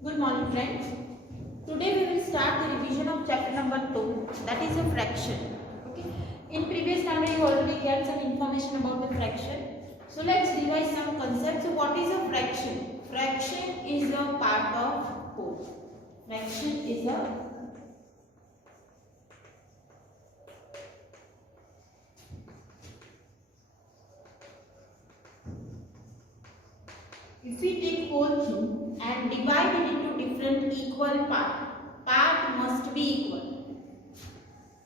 Good morning friends. Today we will start the revision of chapter number 2, that is a fraction. Okay. In previous time you already get some information about the fraction. So let's revise some concepts. So what is a fraction? Fraction is a part of whole. Fraction is a if we take whole thing and divide it into different equal part must be equal.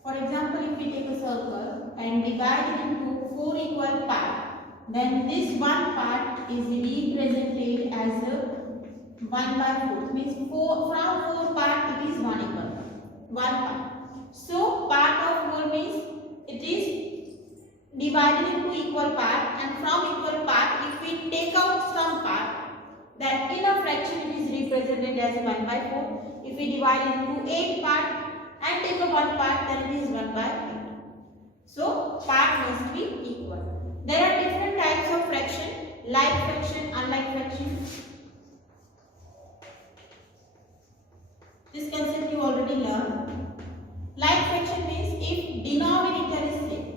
For example, if we take a circle and divide it into 4 equal parts, then this one part is represented as a 1 by 4. Means from 4 parts it is 1 equal. 1 part. So part of whole means it is divided into equal part, and from equal part if we take out some part, then in a fraction it is represented as 1 by 4. If we divide it into 8 parts and take a 1 part, then it is 1 by 8. So part must be equal. There are different types of fraction, like fraction, unlike fraction. This concept you already learned. Like fraction means if denominator is same.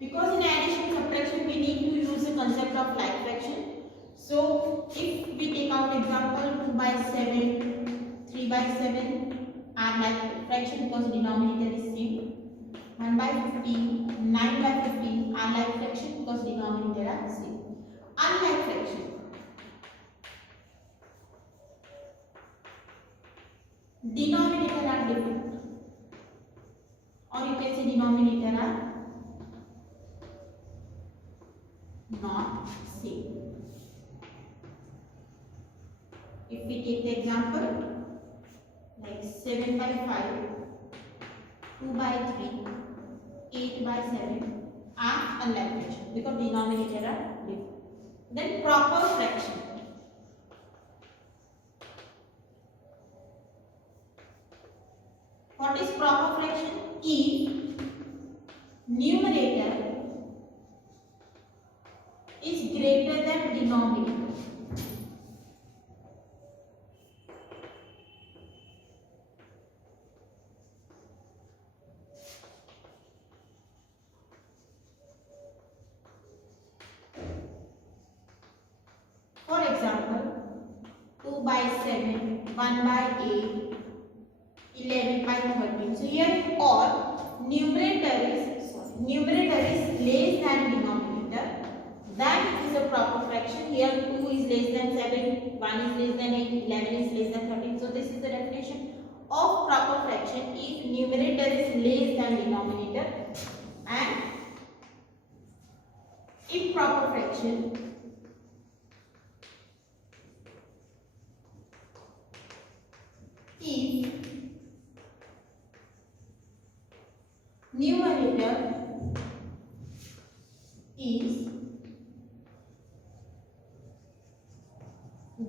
Because in addition subtraction we need to use the concept of like fraction. So if we take out example 2 by 7, 3 by 7 are like fraction because denominator is same. 1 by 15, 9 by 15 are like fraction because denominator are same. Unlike fraction. Denominator are different. Or you can say denominator are not same. If we take the example like 7 by 5, 2 by 3, 8 by 7 are unlike fraction because denominator are different. Then proper fraction. What is proper fraction? If numerator is greater than denominator. For example, 2 by 7, 1 by 8, 11 by 13. So here all numerator is less than denominator. Then it is a proper fraction. Here 2 is less than 7, 1 is less than 8, 11 is less than 13. So this is the definition of proper fraction if numerator is less than denominator. And improper fraction if numerator is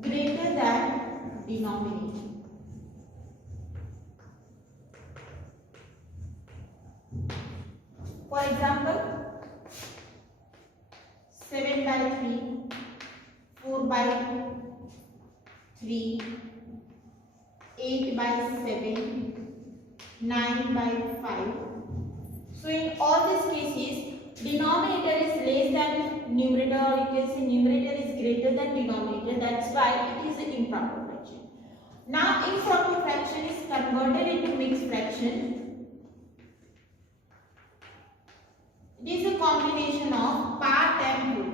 greater than denominator. For example, 7 by 3, 4 by 3, 8 by 7, 9 by 5. So in all these cases, denominator is less than numerator, or you can say numerator is greater than denominator. That's why it is an improper fraction. Now improper fraction is converted into mixed fraction. It is a combination of part and whole.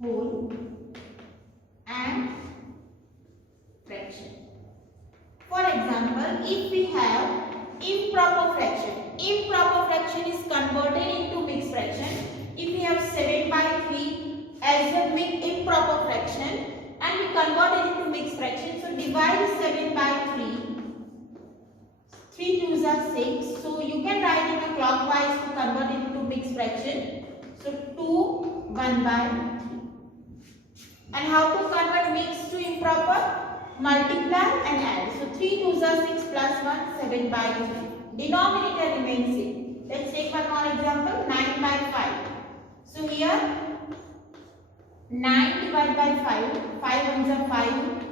Whole and fraction. For example, if we have improper fraction is converted into mixed fraction. If we have 7 by 3 as a improper fraction and we convert it into mixed fraction, so divide 7 by 3. 3 2s are 6. So you can write in a clockwise to convert it into mixed fraction. So 2 1 by 3. And how to convert mixed to improper? Multiply and add. So 3 2s are 6 plus 1, 7 by 3. Denominator remains same. Let's take one more example, 9 by 5. So here 9 divided by 5, 5 ones are 5.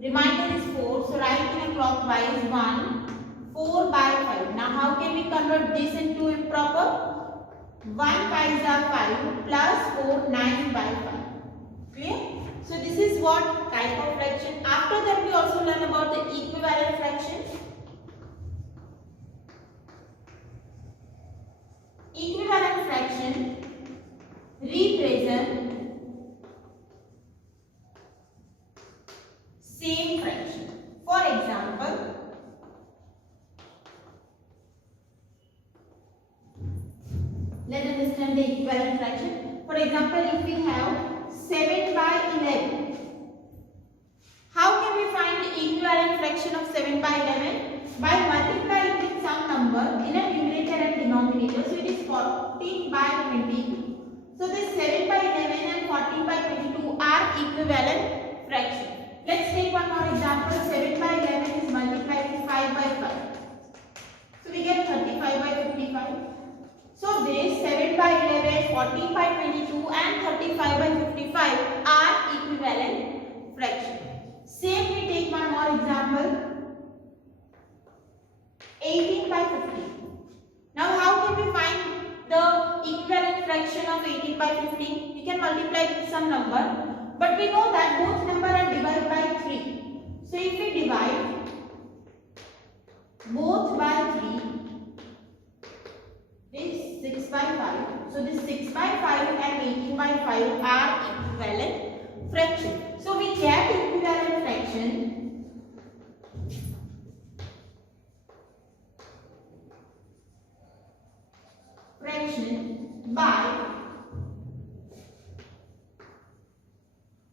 Remainder is 4. So write in a clockwise 1, 4 by 5. Now how can we convert this into improper? 1 5s are 5 plus 4, 9 by 5. Clear? So this is what type of fraction. After that we also learn about the equivalent fraction. Equivalent fraction represent same fraction. For example, let's understand the equivalent fraction. For example, if we have 7 by 11. How can we find the equivalent fraction of 7 by 11? By multiplying with some number in a numerator and denominator. So it is 14 by 22. So this 7 by 11 and 14 by 22 are equivalent fraction. Let's take one more example. 7 by 11 is multiplied with 5 by 5. So we get 35 by 55. So this 7 by 11, 14 by 22 and 35 by 55 are equivalent fraction. Same we take one more example. 18 by 50. Now how can we find the equivalent fraction of 18 by 15? We can multiply with some number. But we know that both numbers are divided by 3. So if we divide both by 3, this 6 by 5. So this 6 by 5 and 18 by 5 are equivalent fraction. So we get equivalent fraction by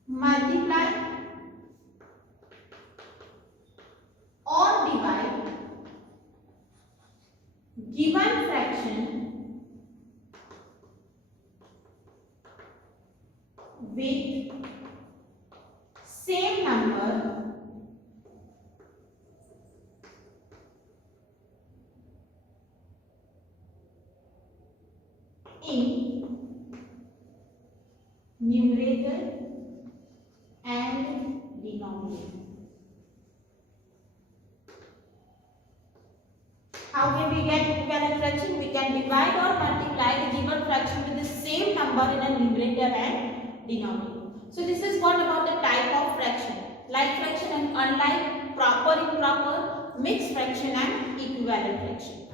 multiply or divide given fraction with same number in numerator and denominator. How can we get equivalent fraction? We can divide or multiply the given fraction with the same number in a numerator and denominator. So this is what about the type of fraction. Like fraction and unlike, proper, improper, mixed fraction and equivalent fraction.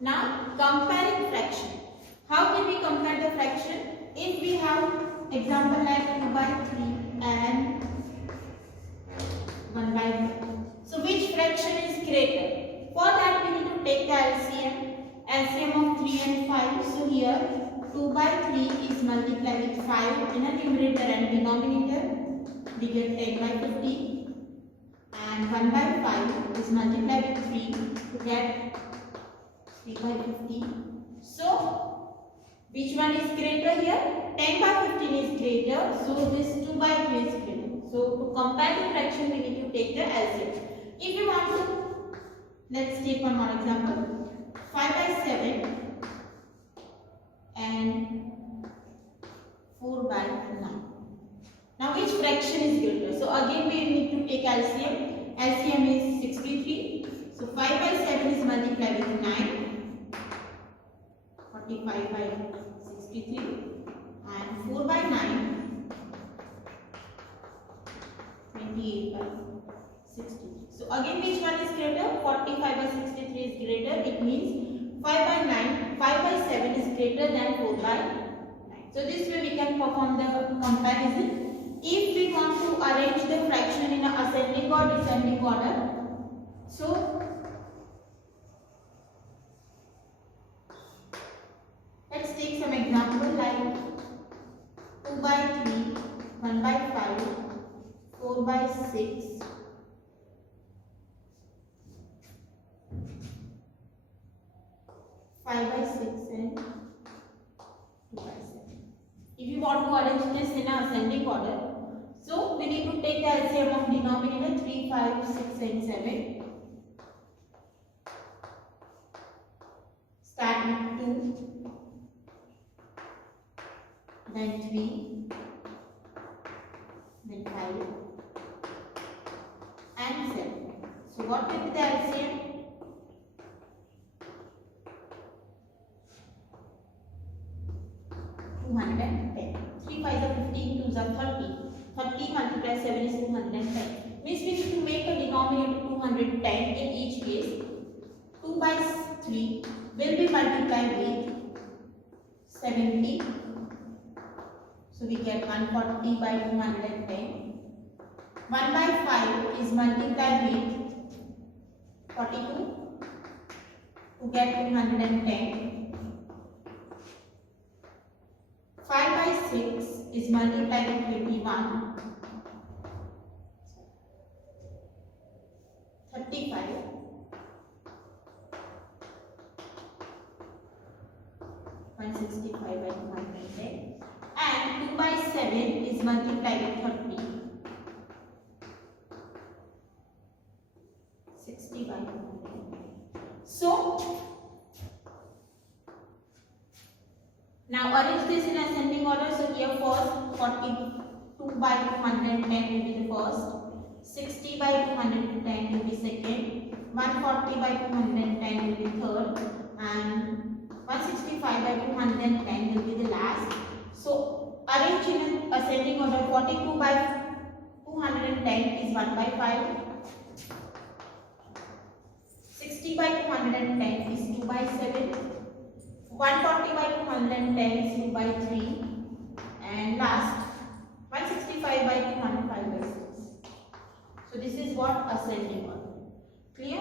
Now comparing fraction. How can we compare the fraction? If we have example like 2 by 3 and 1 by 1. So which fraction is greater? For that we need to take the LCM. LCM of 3 and 5. So here 2 by 3 is multiplied with 5 in a numerator and denominator. We get 10 by 50. And 1 by 5 is multiplied with 3 to get 3 by 50. So which one is greater here? 10 by 15 is greater. So this 2 by 3 is greater. So to compare the fraction we need to take the LCM. If you want to, let's take one more example. 5 by 7 and 4 by 9. Now which fraction is greater? So again we need to take LCM. LCM is 63. So 5 by 7 is multiplied with 9. 45 by 63 and 4 by 9, 28 by 63. So again which one is greater? 45 by 63 is greater. It means 5 by 9, 5 by 7 is greater than 4 by 9. So this way we can perform the comparison. If we want to arrange the fraction in a ascending or descending order, so let's take some example like 2 by 3, 1 by 5, 4 by 6, 5 by 7. 5 by 7 is greater. So 5 by 7 is greater than 4 by 9. So this way we can perform the comparison. If we want to arrange the fraction in a ascending or descending order, so let's take some example like 2 by 3, 1 by 5, 4 by 6, 5 by 7 is greater than 4 by 9. So this way we can perform the comparison. 5 by 6 and 2 by 7. If you want to arrange this in an ascending order, so we need to take the LCM of denominator 3, 5, 6 and 7. Start with 2, then 3, then 5 and 7. So what will be the LCM? 210. 3 5 are 15, 2 are 30. 30 multiplied 7 is 210. Means we need to make a denominator 210 in each case. 2 by 3 will be multiplied with 70. So we get 140 by 210. 1 by 5 is multiplied with 42 to get 210. 5 by 6 is multiplied with 21. 35. 165 by 210. And 2 by 7 is multiplied with 30. 60 by 210. So, now arrange this in ascending order. So here first 42 by 210 will be the first, 60 by 210 will be second, 140 by 210 will be third, and 165 by 210 will be the last. So arrange in ascending order. 42 by 210 is 1 by 5, 60 by 210 is 2 by 7, 140 by 210 is 2 by 3, and last 165 by 205 by 6. So this is what ascending order. Clear?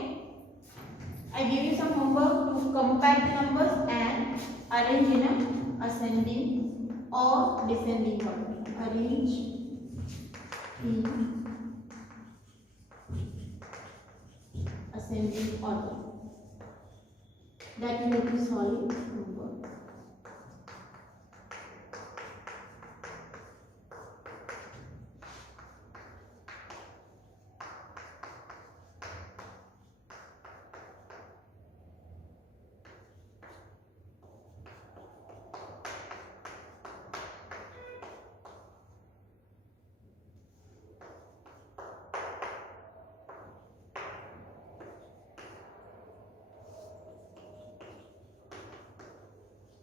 I give you some homework to compare the numbers and arrange in a ascending or descending order. Arrange in ascending order. That you have to solve homework.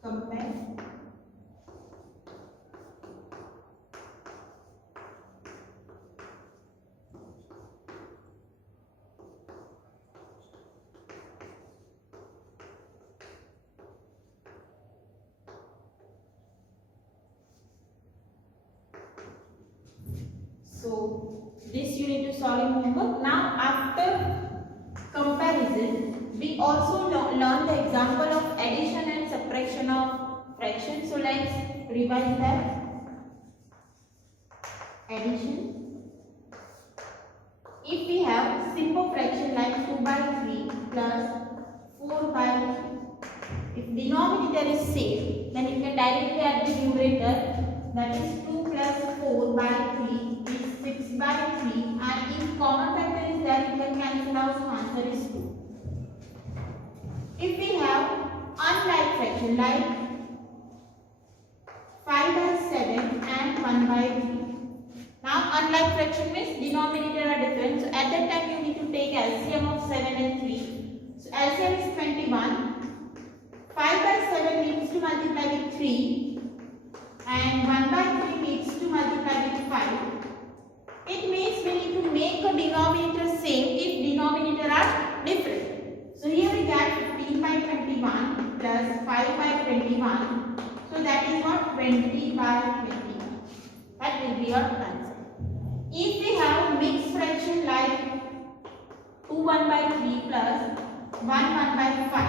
Compare. So this you need to solve in homework. Now after comparison, we also learn the example of addition and subtraction of fractions. So let's revise that. Addition. If we have simple fraction like 2 by 3 plus 4 by 3, if denominator is same, then you can directly add the numerator, that is 2 plus 4 by 3 is 6 by 3, and if common factor is there, you can cancel out, so answer is 2. If we have unlike fraction like 5 by 7 and 1 by 3. Now unlike fraction means denominator are different. So at that time you need to take LCM of 7 and 3. So LCM is 21. 5 by 7 needs to multiply with 3 and 1 by 3 needs to multiply with 5. It means we need to make a denominator same if denominator are different. So here we get 15 by 21 plus 5 by 21. So that is what 20 by 21. That will be your answer. If we have mixed fraction like 2 1 by 3 plus 1 1 by 5,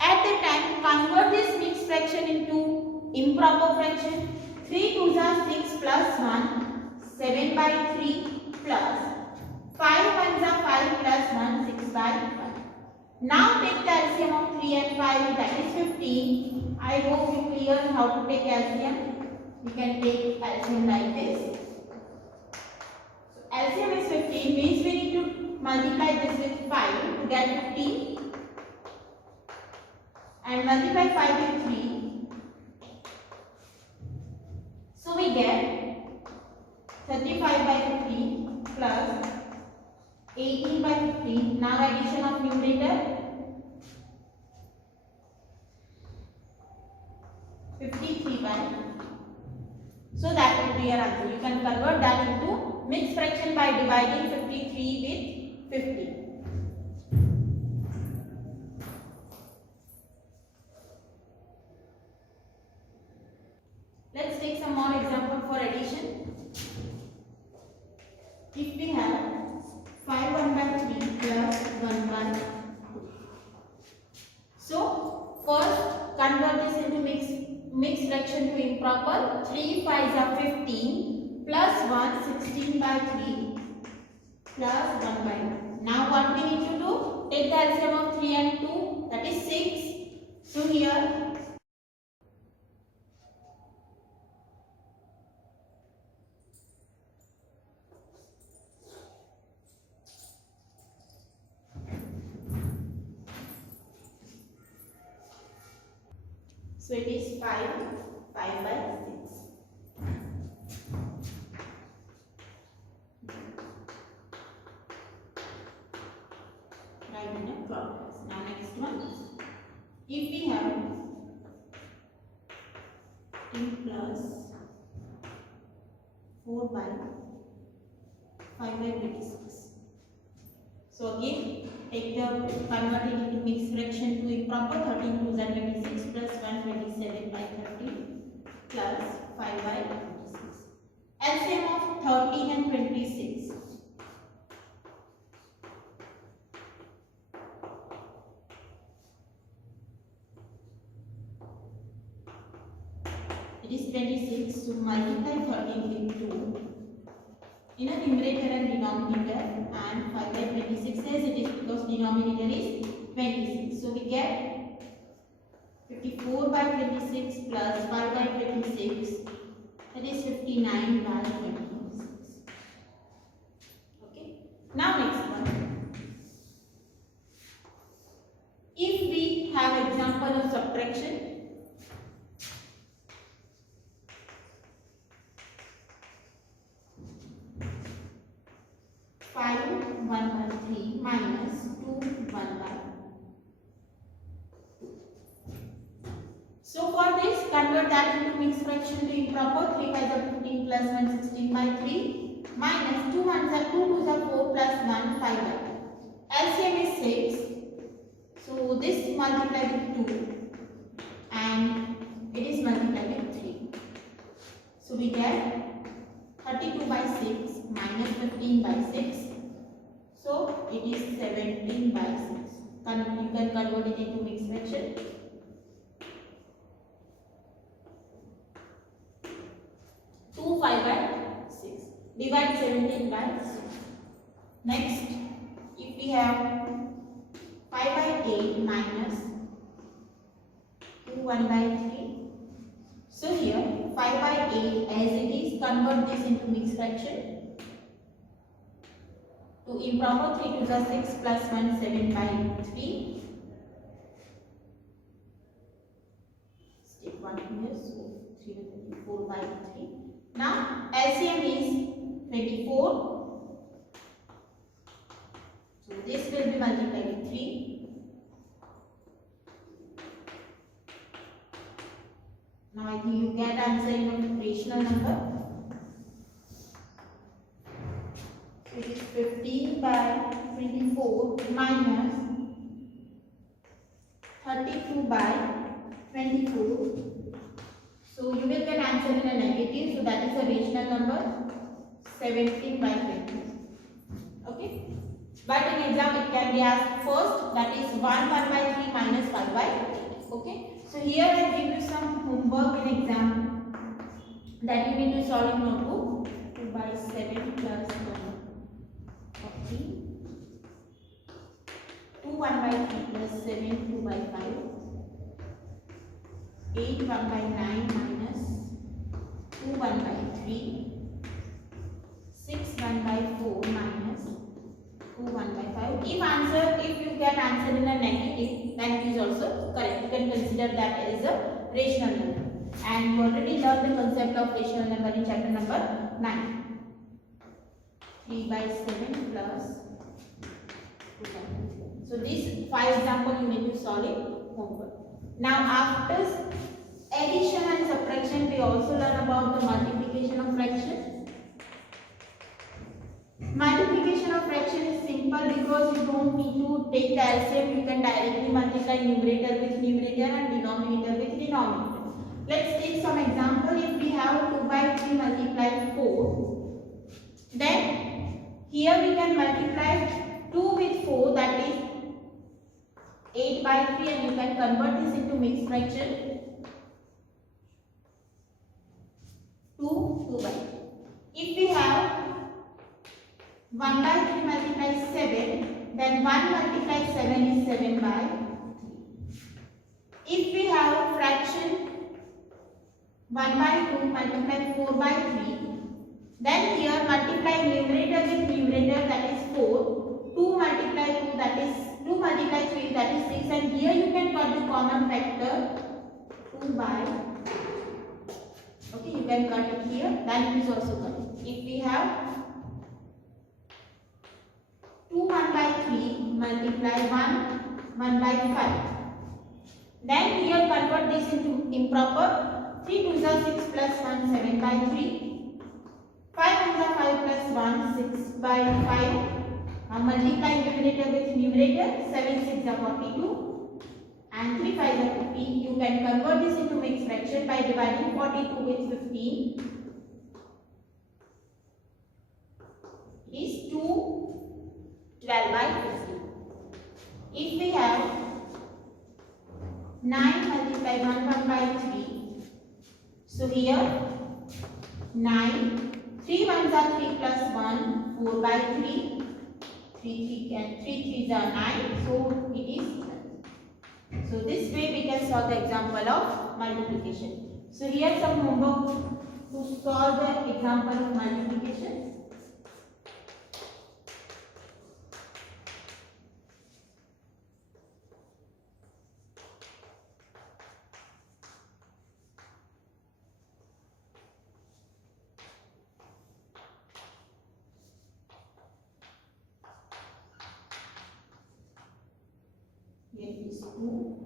at the time convert this mixed fraction into improper fraction. 3 2s are 6 plus 1, 7 by 3 plus 5 1s are 5 plus 1, 6 by 5. Now take the LCM of 3 and 5, that is 15. I hope you clear how to take LCM. You can take LCM like this. So LCM is 15, means we need to multiply this with 5 to get 15 and multiply 5 with 3. So we get 35 by 15 plus 18 by 15. Now addition of numerator 53 by. So that will be your answer. You can convert that into mixed fraction by dividing 53 with 50. Let's take some more example for addition. If we have 5 1 by 3 plus 1 by 2. So first convert this into mixed fraction to improper. 3 5s are 15 plus 1 16 by 3 plus 1 by 2. Now what we need to do? Take the LCM of 3 and 2, that is 6. So here so it is 5 by 6. Write in a clockwise. Now next one. If we have 10 plus 4 by 5 by 26. So again take the convert it into mixed fraction to improper. 13 2s are 26 plus 127 by 13 plus 5 by 26. LCM of 13 and 26. It is 26. So multiply 13 with 2 in a numerator and denominator, and 5 by 26 as it is because denominator is 26. So we get 54 by 26 plus 5 by 26, that is 59 by 26. Okay. Now next one. If we have example of subtraction, 5 1 by 3 minus 2 1 by 2. So for this, convert that into mixed fraction to improper. 3 5s are 15 plus 1 16 by 3 minus 2 1s are 2 2s are 4 plus 1 5 by 2. LCM is 6. So this multiply with 2 and it is multiplied with 3. So we get 32 by 6 minus 15 by 6. So it is 17 by 6. You can convert it into mixed fraction. 2 5 by 6. Divide 17 by 6. Next, if we have 5 by 8 minus 2 1 by 3. So here 5 by 8 as it is, convert this into mixed fraction to improper. 3 2s are 6 plus 1 7 by 3. Step 1 here, so 3 24 by 3. Now LCM is 24. So this will be multiplied with 3. Now I think you get answer in a rational number. So it is 15 by 24 minus 32 by 24. So you will get answer in a negative. So that is a rational number 17 by 20. Okay. But in exam it can be asked first, that is 1 by 3 minus 5 by 8. Okay. So here I give you some homework in exam that you need to solve in notebook. 2 by 7 plus 1 40 2 1 by 3 plus 7 2 by 5. 8 1 by 9 minus 2 1 by 3. 6 1 by 4 minus 2 1 by 5. If you get answer in a negative, then it is also correct. You can consider that as a rational number. And you already learned the concept of rational number in chapter number 9. 3 by 7 plus 2 by 5. So these 5 examples you need to solve it homework. Now after addition and subtraction, we also learn about the multiplication of fraction. Multiplication of fraction is simple because you don't need to take the LCM. You can directly multiply numerator with numerator and denominator with denominator. Let's take some example. If we have 2 by 3 multiplied 4, then here we can multiply 2 with 4, that is 8 by 3, and you can convert this into mixed fraction. 2 by 3. If we have 1 by 3 multiplies 7, then 1 multiplies 7 is 7 by 3. If we have fraction 1 by 2 multiplies 4 by 3, then here multiply numerator with numerator, that is 4. 2 multiply 2, that is 2 multiply 3, that is 6, and here you can cut the common factor 2 by. Okay, you can cut it here, then it is also cut. If we have 2 1 by 3 multiply 1 by 5, then here convert this into improper. 3 2s are 6 plus 1 7 by 3. 5 1s are 5 plus 1 6 by 5. Now multiply numerator with numerator. 7 6 are 42 and 3 5 are 50. You can convert this into mixed fraction by dividing 42 with 15. It is 2 12 by 50. If we have 9 multiply 1 by 3, so here 9, 3 1s are 3 plus 1, 4 by 3, 3 and 3 3s are 9, so it is 9. So this way we can solve the example of multiplication. So here some homework to solve the example of multiplication. Here is 2.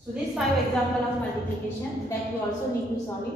So these 5 examples of multiplication that we also need to solve it.